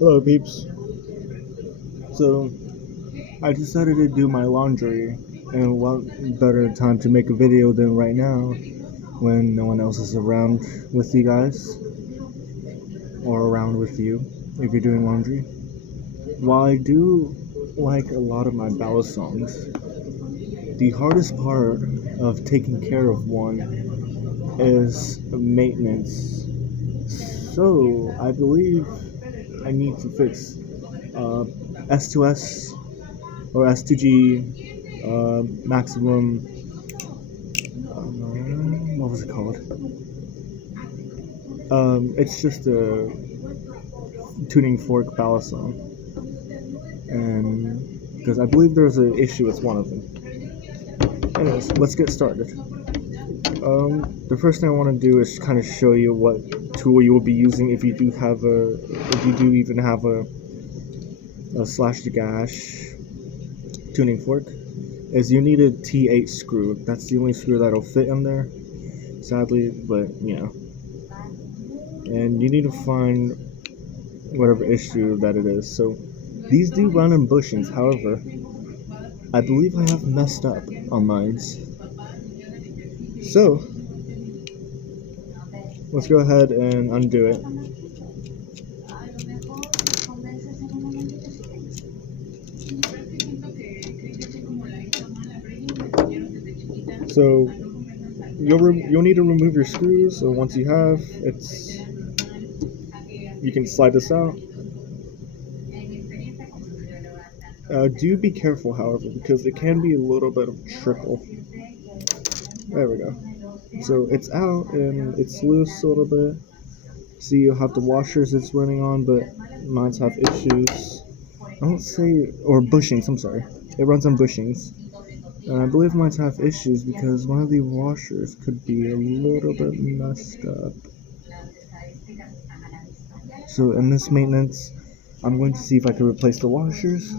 Hello, peeps. So, I decided to do my laundry, and what better time to make a video than right now when no one else is around with you guys, or around with you if you're doing laundry. While I do like a lot of my balisongs, the hardest part of taking care of one is maintenance. So, I believe I need to fix S2S or S2G maximum. What was it called? It's just a tuning fork balisong, and because I believe there's an issue with one of them. Anyways, let's get started. The first thing I want to do is kind of show you what tool you will be using if you do even have a slash to gash tuning fork. Is you need a T8 screw. That's the only screw that'll fit in there, sadly, but you know. And you need to find whatever issue that it is. So these do run in bushings, however, I believe I have messed up on mine. So let's go ahead and undo it. So you'll need to remove your screws. So once you have, you can slide this out. Do be careful, however, because it can be a little bit of trickle. There we go. So it's out and it's loose a little bit. See, you'll have the washers it's running on, but mine have issues. I don't say, or bushings, I'm sorry. It runs on bushings. And I believe mine have issues because one of the washers could be a little bit messed up. So in this maintenance, I'm going to see if I can replace the washers,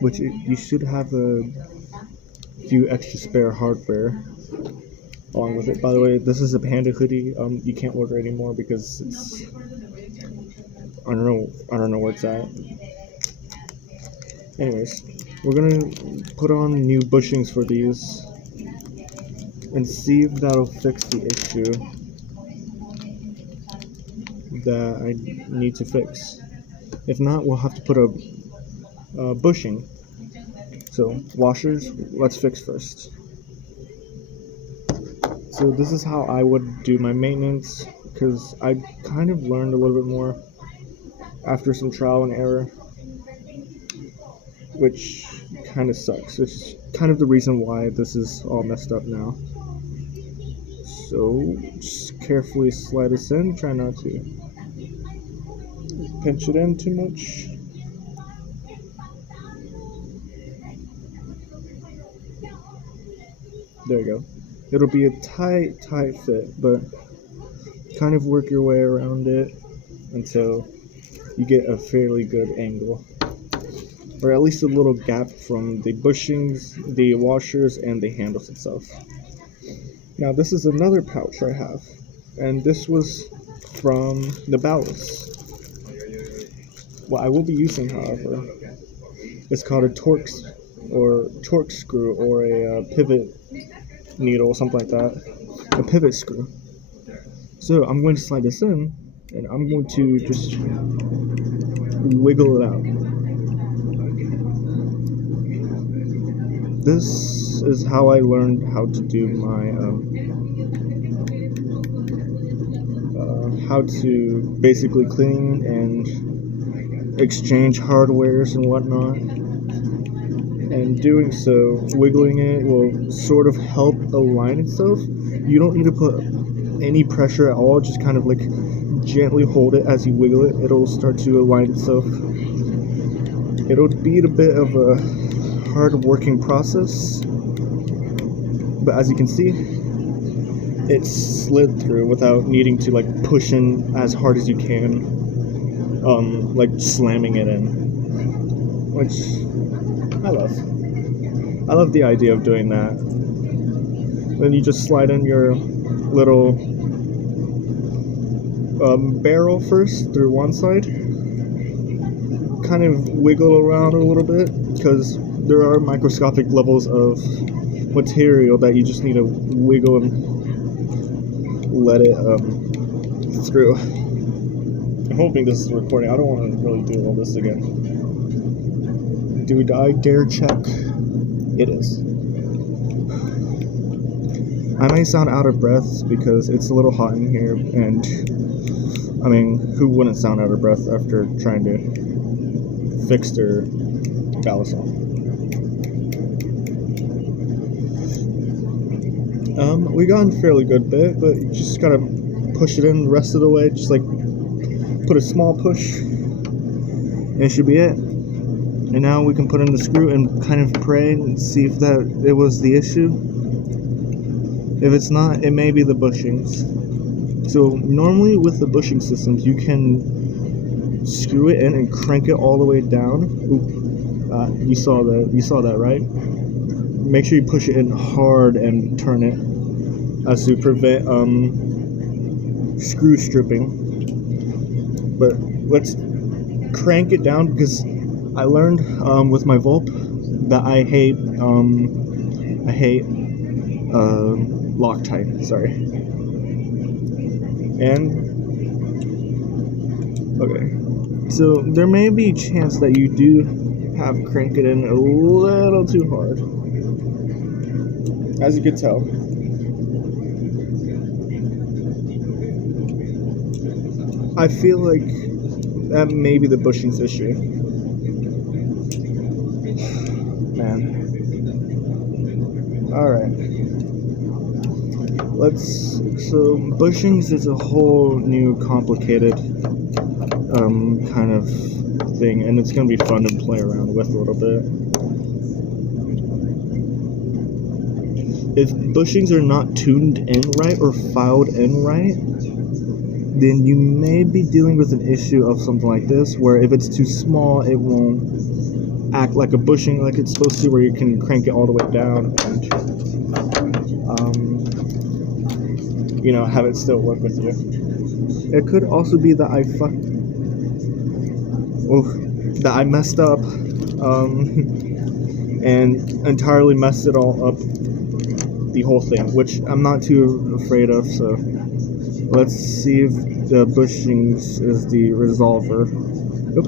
which you should have a few extra spare hardware along with it. By the way, this is a Panda hoodie. You can't order anymore because it's I don't know where it's at. Anyways, we're gonna put on new bushings for these and see if that'll fix the issue that I need to fix. If not, we'll have to put a bushing. So washers, let's fix first. So this is how I would do my maintenance, because I kind of learned a little bit more after some trial and error, which kind of sucks. It's kind of the reason why this is all messed up now. So just carefully slide this in, try not to pinch it in too much. There you go. It'll be a tight fit, but kind of work your way around it until you get a fairly good angle, or at least a little gap from the bushings, the washers, and the handles itself. Now this is another pouch I have, and this was from the ballast. What I will be using, however, is called a torque screw, or a pivot needle, something like that, a pivot screw. So I'm going to slide this in, and I'm going to just wiggle it out. This is how I learned how to do my how to basically clean and exchange hardwares and whatnot. And doing so, wiggling it will sort of help align itself. You don't need to put any pressure at all, just kind of like gently hold it as you wiggle it. It'll start to align itself. It'll be a bit of a hard working process, but as you can see, it slid through without needing to like push in as hard as you can, like slamming it in, which I love the idea of doing that. Then you just slide in your little barrel first through one side, kind of wiggle around a little bit because there are microscopic levels of material that you just need to wiggle and let it through. I'm hoping this is recording. I don't want to really do all this again. Do I dare check? It is. I may sound out of breath because it's a little hot in here, and I mean, who wouldn't sound out of breath after trying to fix their balisong? We got in a fairly good bit, but you just gotta push it in the rest of the way. Just like put a small push, and it should be it. And now we can put in the screw and kind of pray and see if that it was the issue. If it's not, it may be the bushings. So normally with the bushing systems, you can screw it in and crank it all the way down. You saw that, right? Make sure you push it in hard and turn it as to prevent screw stripping. But let's crank it down because I learned with my Volp that I hate Loctite. Sorry. And okay, so there may be a chance that you do have cranked it in a little too hard. As you can tell, I feel like that may be the bushings issue. Man. Alright. So bushings is a whole new complicated kind of thing, and it's going to be fun to play around with a little bit. If bushings are not tuned in right or filed in right, then you may be dealing with an issue of something like this, where if it's too small, it won't act like a bushing like it's supposed to, where you can crank it all the way down and have it still work with you. It could also be that I messed up and entirely messed it all up, the whole thing, which I'm not too afraid of. So let's see if the bushings is the resolver. Oop.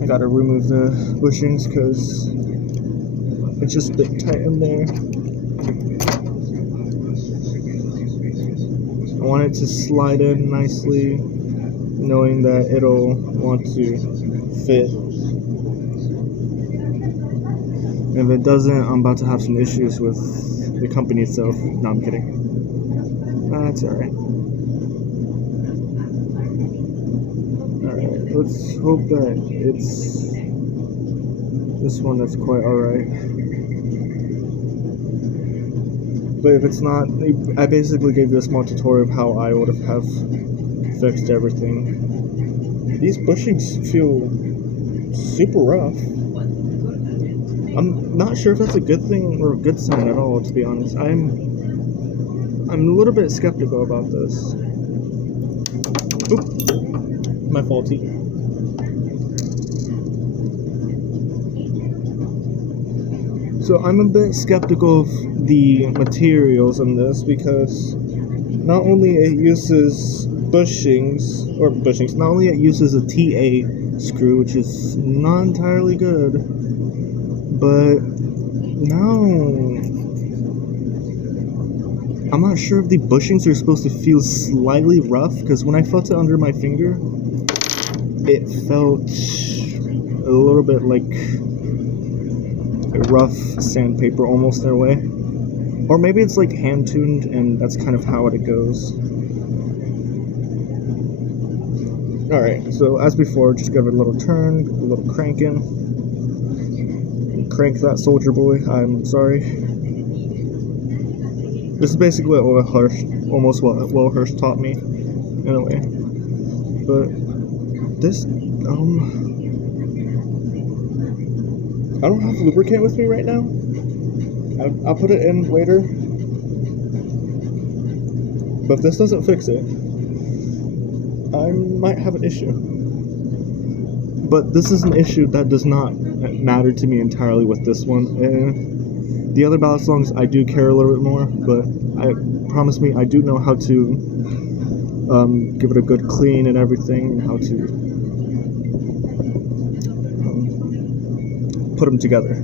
I gotta remove the bushings because it's just a bit tight in there. I want it to slide in nicely, knowing that it'll want to fit. If it doesn't, I'm about to have some issues with the company itself. No, I'm kidding. That's alright. Alright, let's hope that it's this one that's quite alright. But if it's not, I basically gave you a small tutorial of how I would have fixed everything. These bushings feel super rough. I'm not sure if that's a good thing or a good sign at all, to be honest. I'm a little bit skeptical about this. Oop, my faulty. So I'm a bit skeptical of the materials in this because not only it uses bushings, not only it uses a TA screw, which is not entirely good, but now I'm not sure if the bushings are supposed to feel slightly rough, because when I felt it under my finger, it felt a little bit like a rough sandpaper almost in a way. Or maybe it's like hand tuned and that's kind of how it goes. Alright, so as before, just give it a little turn, a little cranking. Crank that soldier boy, I'm sorry. This is basically what Wellhurst taught me, in a way. But this, I don't have lubricant with me right now. I'll put it in later. But if this doesn't fix it, I might have an issue. But this is an issue that does not matter to me entirely with this one. The other balisongs, I do care a little bit more, but I promise me I do know how to give it a good clean and everything, and how to put them together.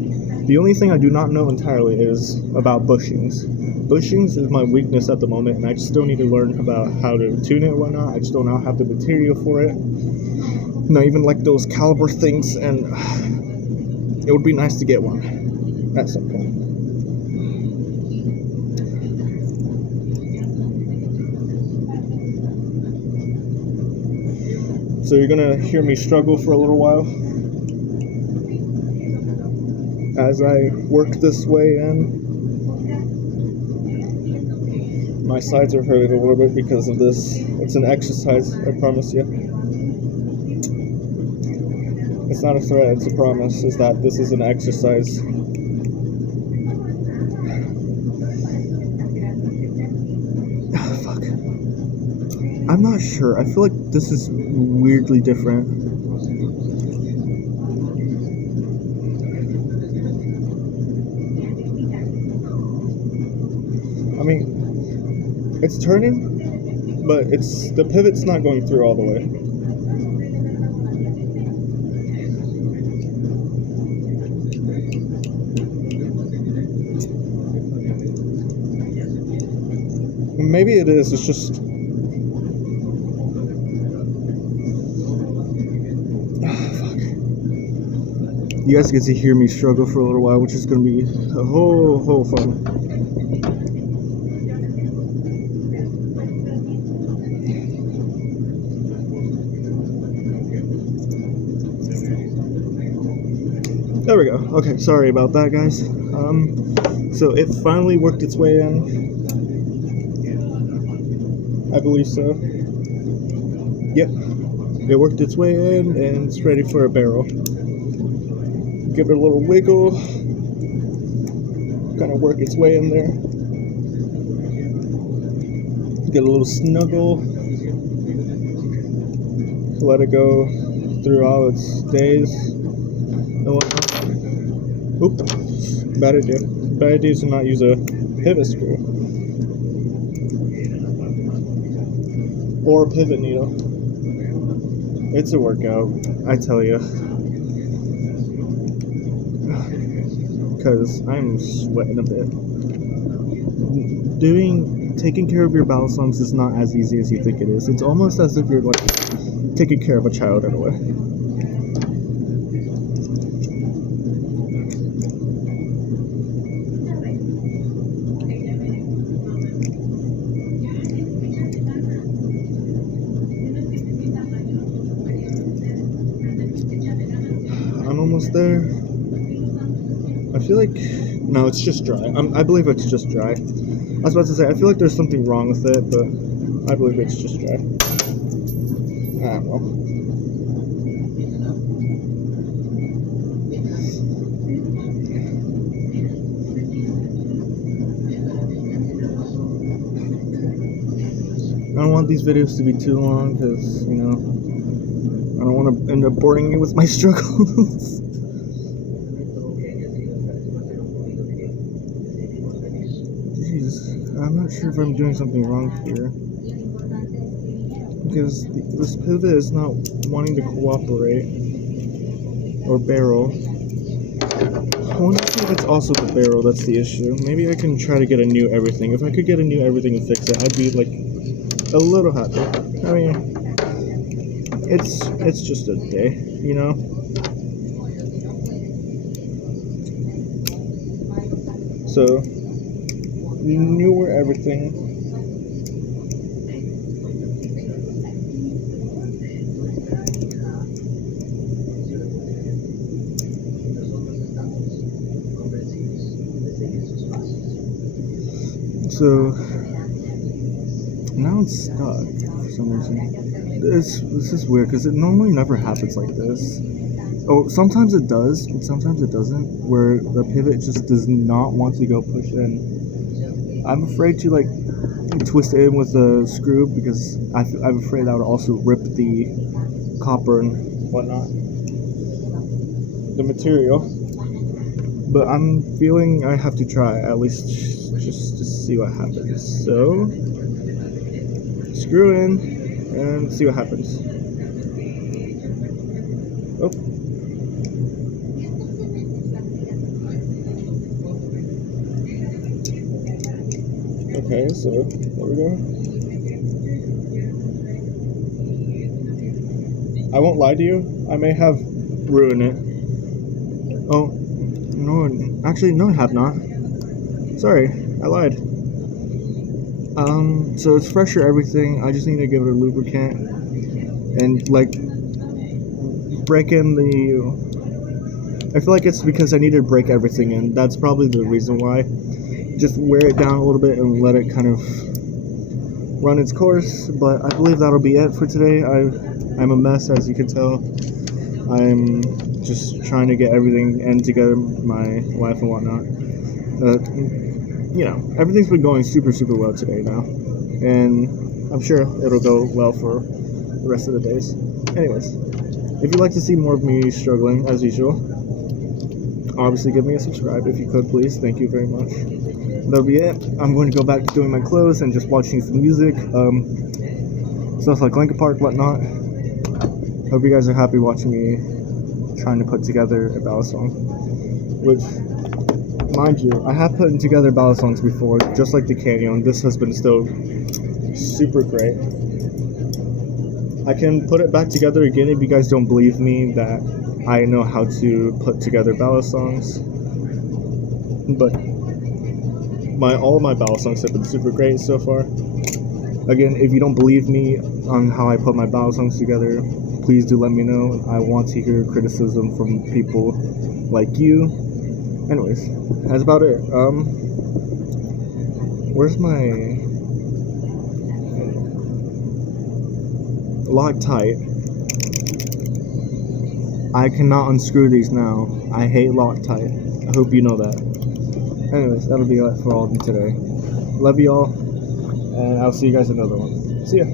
The only thing I do not know entirely is about bushings. Bushings is my weakness at the moment, and I still need to learn about how to tune it and whatnot. I just don't have the material for it. Not even like those caliber things, and it would be nice to get one at some point. So you're gonna hear me struggle for a little while as I work this way in. My sides are hurting a little bit because of this. It's an exercise, I promise you. It's not a threat, it's a promise, is that this is an exercise. Fuck. I'm not sure. I feel like this is weirdly different. I mean, it's turning, but the pivot's not going through all the way. Maybe it is, it's just... fuck. You guys get to hear me struggle for a little while, which is going to be a whole fun. There we go. Okay, sorry about that, guys. So it finally worked its way in. I believe so. Yep. It worked its way in, and it's ready for a barrel. Give it a little wiggle. Kind of work its way in there. Get a little snuggle. Let it go through all its days and whatnot. Oop. Bad idea. Bad idea is to not use a pivot screw. Or a pivot needle. It's a workout, I tell you. Because I'm sweating a bit. Taking care of your balisongs is not as easy as you think it is. It's almost as if you're like taking care of a child in a way. I'm almost there. I feel like... No, it's just dry. I believe it's just dry. I was about to say, I feel like there's something wrong with it, but I believe it's just dry. I don't know. I don't want these videos to be too long, because, you know, I don't want to end up boring you with my struggles. I'm not sure if I'm doing something wrong here, because this pivot is not wanting to cooperate or barrel. I wonder if it's also the barrel that's the issue. Maybe I can try to get a new everything. If I could get a new everything and fix it, I'd be like a little happy. I mean, it's just a day, you know? So, newer everything. So now it's stuck for some reason. This is weird because it normally never happens like this. Oh, sometimes it does, but sometimes it doesn't, where the pivot just does not want to go push in. I'm afraid to like twist it in with a screw because I'm afraid that would also rip the copper and whatnot, the material. But I'm feeling I have to try at least just to see what happens. So screw in and see what happens. Oh. Okay, so there we go. I won't lie to you, I may have ruined it. Oh, no, actually, no, I have not. Sorry, I lied. So it's fresher everything. I just need to give it a lubricant and like break in the. I feel like it's because I need to break everything in. That's probably the reason why. Just wear it down a little bit and let it kind of run its course. But I believe that'll be it for today. I'm a mess, as you can tell. I'm just trying to get everything in together, my wife and whatnot. You know, everything's been going super well today now, and I'm sure it'll go well for the rest of the days. Anyways, if you'd like to see more of me struggling as usual, obviously give me a subscribe if you could, please. Thank you very much. That'll be it. I'm going to go back to doing my clothes and just watching some music, stuff like Linkin Park, whatnot. Hope you guys are happy watching me trying to put together a balisong, which, mind you, I have put together balisongs before, just like the Canyon. This has been still super great. I can put it back together again if you guys don't believe me that I know how to put together balisongs. But all of my balisongs have been super great so far. Again, if you don't believe me on how I put my balisongs together, please do let me know. I want to hear criticism from people like you. Anyways, that's about it. Where's my Loctite? I cannot unscrew these now. I hate Loctite. I hope you know that. Anyways, that'll be it for all of them today. Love you all, and I'll see you guys in another one. See ya.